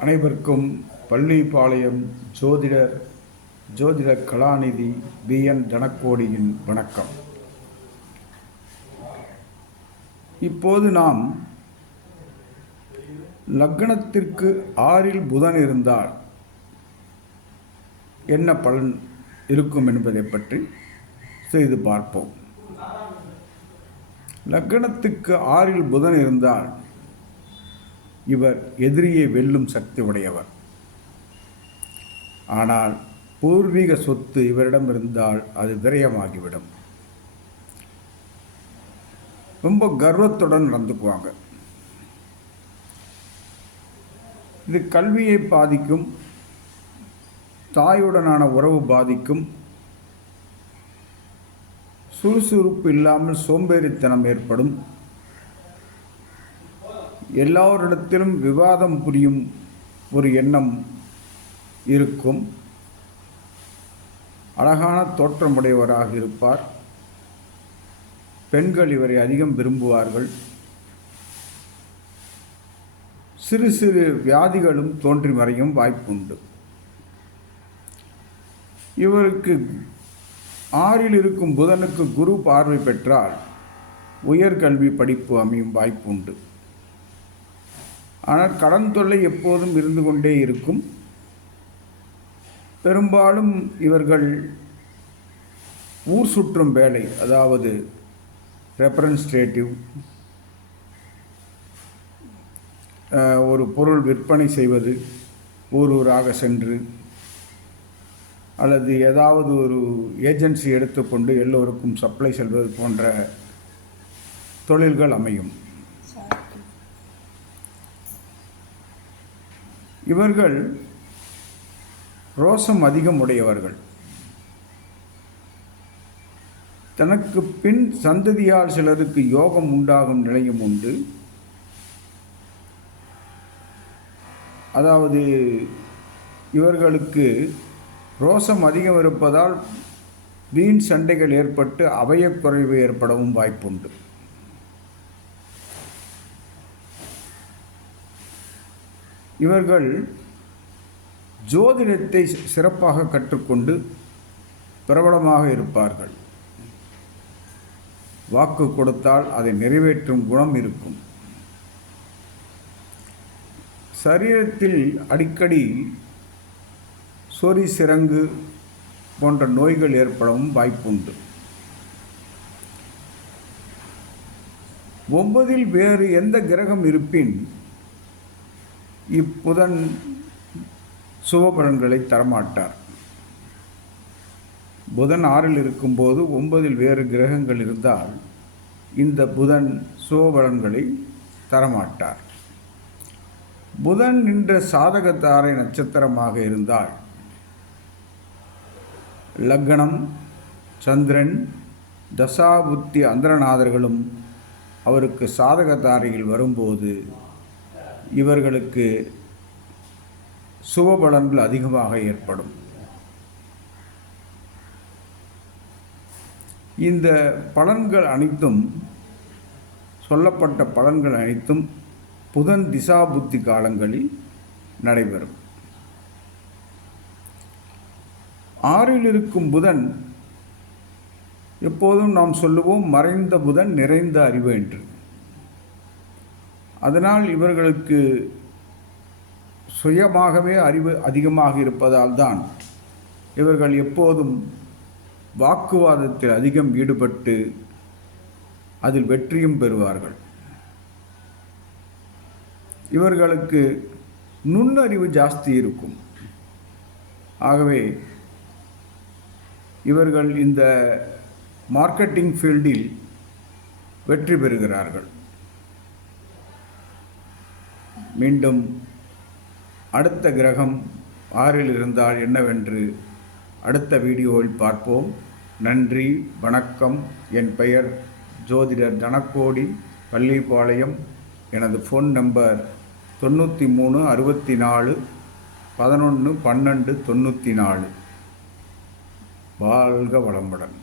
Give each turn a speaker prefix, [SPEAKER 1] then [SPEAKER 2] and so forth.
[SPEAKER 1] அனைவருக்கும் பள்ளிப்பாளையம் ஜோதிடர் ஜோதிட கலாநிதி பி. என். தனக்கோடியின் வணக்கம். இப்போது நாம் லக்னத்திற்கு ஆறில் புதன் இருந்தால் என்ன பலன் இருக்கும் என்பதை பற்றி செய்து பார்ப்போம். லக்னத்துக்கு ஆறில் புதன் இருந்தால் இவர் எதிரியை வெல்லும் சக்தி உடையவர். ஆனால் பூர்வீக சொத்து இவரிடம் இருந்தால் அது விரயமாகிவிடும். ரொம்ப கர்வத்துடன் நடந்துக்குவாங்க. இது கல்வியை பாதிக்கும் தாயுடனான உறவு பாதிக்கும் சுறுசுறுப்பு இல்லாமல் சோம்பேறித்தனம் ஏற்படும் எல்லோரிடத்திலும் விவாதம் புரியும் ஒரு எண்ணம் இருக்கும். அழகான தோற்றமுடையவராக இருப்பார். பெண்கள் இவரை அதிகம் விரும்புவார்கள். சிறு சிறு வியாதிகளும் தோன்றி மறையும் வாய்ப்புண்டு. இவருக்கு ஆறில் இருக்கும் புதனுக்கு குரு பார்வை பெற்றால் உயர்கல்வி படிப்பு அமையும் வாய்ப்புண்டு. ஆனால் கடன் தொல்லை எப்போதும் இருந்து கொண்டே இருக்கும். பெரும்பாலும் இவர்கள் ஊர் சுற்றும் வேலை அதாவது ரெப்ரன்ஸ்ட்ரேட்டிவ் ஒரு பொருள் விற்பனை செய்வது ஊர் ஊராக சென்று அல்லது ஏதாவது ஒரு ஏஜென்சி எடுத்துக்கொண்டு எல்லோருக்கும் சப்ளை செல்வது போன்ற தொழில்கள் அமையும். இவர்கள் ரோசம் அதிகம் உடையவர்கள் தனக்கு பின் சந்ததியால் சிலருக்கு யோகம் உண்டாகும் நிலையும் உண்டு. அதாவது இவர்களுக்கு ரோசம் அதிகம் இருப்பதால் வீண் சண்டைகள் ஏற்பட்டு அவயக்குறைவு ஏற்படவும் வாய்ப்புண்டு. இவர்கள் ஜோதிடத்தை சிறப்பாக கற்றுக்கொண்டு பிரபலமாக இருப்பார்கள். வாக்கு கொடுத்தால் அதை நிறைவேற்றும் குணம் இருக்கும். சரீரத்தில் அடிக்கடி சொறி சிறங்கு போன்ற நோய்கள் ஏற்படவும் வாய்ப்புண்டு. ஒன்பதில் வேறு எந்த கிரகம் இருப்பின் இப்புதன் சுபபலன்களை தரமாட்டார். புதன் ஆறில் இருக்கும்போது ஒன்பதில் வேறு கிரகங்கள் இருந்தால் இந்த புதன் சுபபலன்களை தரமாட்டார். புதன் நின்ற சாதகத்தாரை நட்சத்திரமாக இருந்தால் லக்னம் சந்திரன் தசாபுத்தி அந்தரநாதர்களும் அவருக்கு சாதகத்தாரையில் வரும்போது இவர்களுக்கு சுபபலன்கள் அதிகமாக ஏற்படும். இந்த பலன்கள் அனைத்தும் சொல்லப்பட்ட பலன்கள் அனைத்தும் புதன் திசா புத்தி காலங்களில் நடைபெறும். ஆறில் இருக்கும் புதன் எப்போதும் நாம் சொல்லுவோம் மறைந்த புதன் நிறைந்த அறிவு என்று. அதனால் இவர்களுக்கு சுயமாகவே அறிவு அதிகமாக இருப்பதால் தான் இவர்கள் எப்போதும் வாக்குவாதத்தில் அதிகம் ஈடுபட்டு அதில் வெற்றியும் பெறுவார்கள். இவர்களுக்கு நுண்ணறிவு ஜாஸ்தி இருக்கும். ஆகவே இவர்கள் இந்த மார்க்கெட்டிங் ஃபீல்டில் வெற்றி பெறுகிறார்கள். மீண்டும் அடுத்த கிரகம் ஆறில் இருந்தால் என்னவென்று அடுத்த வீடியோவில் பார்ப்போம். நன்றி வணக்கம். என் பெயர் ஜோதிடர் தனக்கோடி பள்ளிப்பாளையம். எனது ஃபோன் நம்பர் தொண்ணூற்றி மூணு அறுபத்தி நாலு பதினொன்று பன்னெண்டு தொண்ணூற்றி நாலு வாழ்க வளமுடன்.